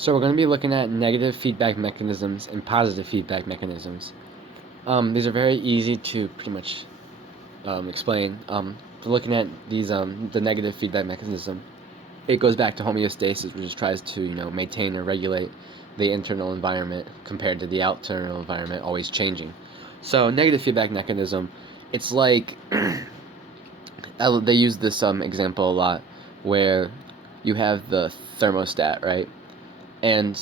So we're going to be looking at negative feedback mechanisms and positive feedback mechanisms. These are very easy to pretty much explain. For looking at these, the negative feedback mechanism, it goes back to homeostasis, which tries to maintain or regulate the internal environment compared to the external environment, always changing. So negative feedback mechanism, it's like they use this example a lot, where you have the thermostat, right? And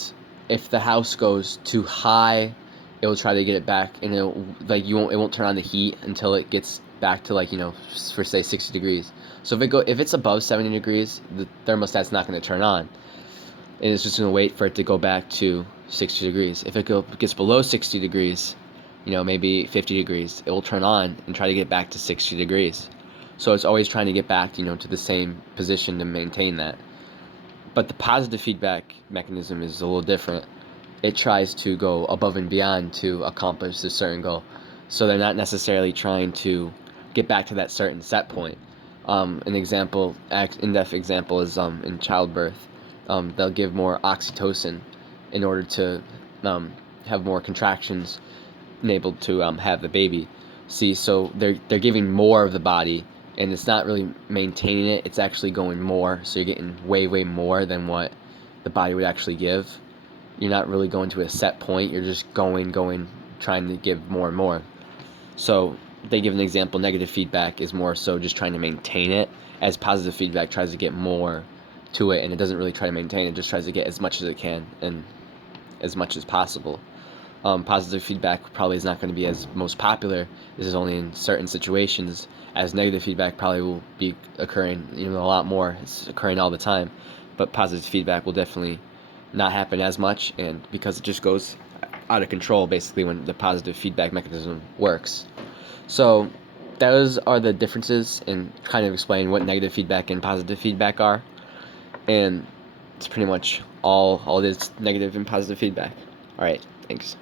if the house goes too high, it will try to get it back, and it won't turn on the heat until it gets back to for say 60 degrees. So if it's above 70 degrees, the thermostat's not going to turn on, and it's just going to wait for it to go back to 60 degrees. If it gets below 60 degrees, maybe 50 degrees, it will turn on and try to get back to 60 degrees. So it's always trying to get back to the same position to maintain that. But the positive feedback mechanism is a little different. It tries to go above and beyond to accomplish a certain goal. So they're not necessarily trying to get back to that certain set point. An in-depth example is in childbirth. They'll give more oxytocin in order to have more contractions and able to have the baby. See, so they're giving more of the body, and it's not really maintaining it. It's actually going more, so you're getting way more than what the body would actually give. You're not really going to a set point. You're just going, trying to give more and more. So they give an example. Negative feedback is more so just trying to maintain it, as positive feedback tries to get more to it, and it doesn't really try to maintain it. It just tries to get as much as it can and as much as possible. Positive feedback probably is not going to be as most popular. This is only in certain situations, as negative feedback probably will be occurring a lot more. It's occurring all the time, but positive feedback will definitely not happen as much, and because it just goes out of control basically when the positive feedback mechanism works. So those are the differences, and kind of explain what negative feedback and positive feedback are, and it's pretty much all it is: negative and positive feedback. All right, thanks.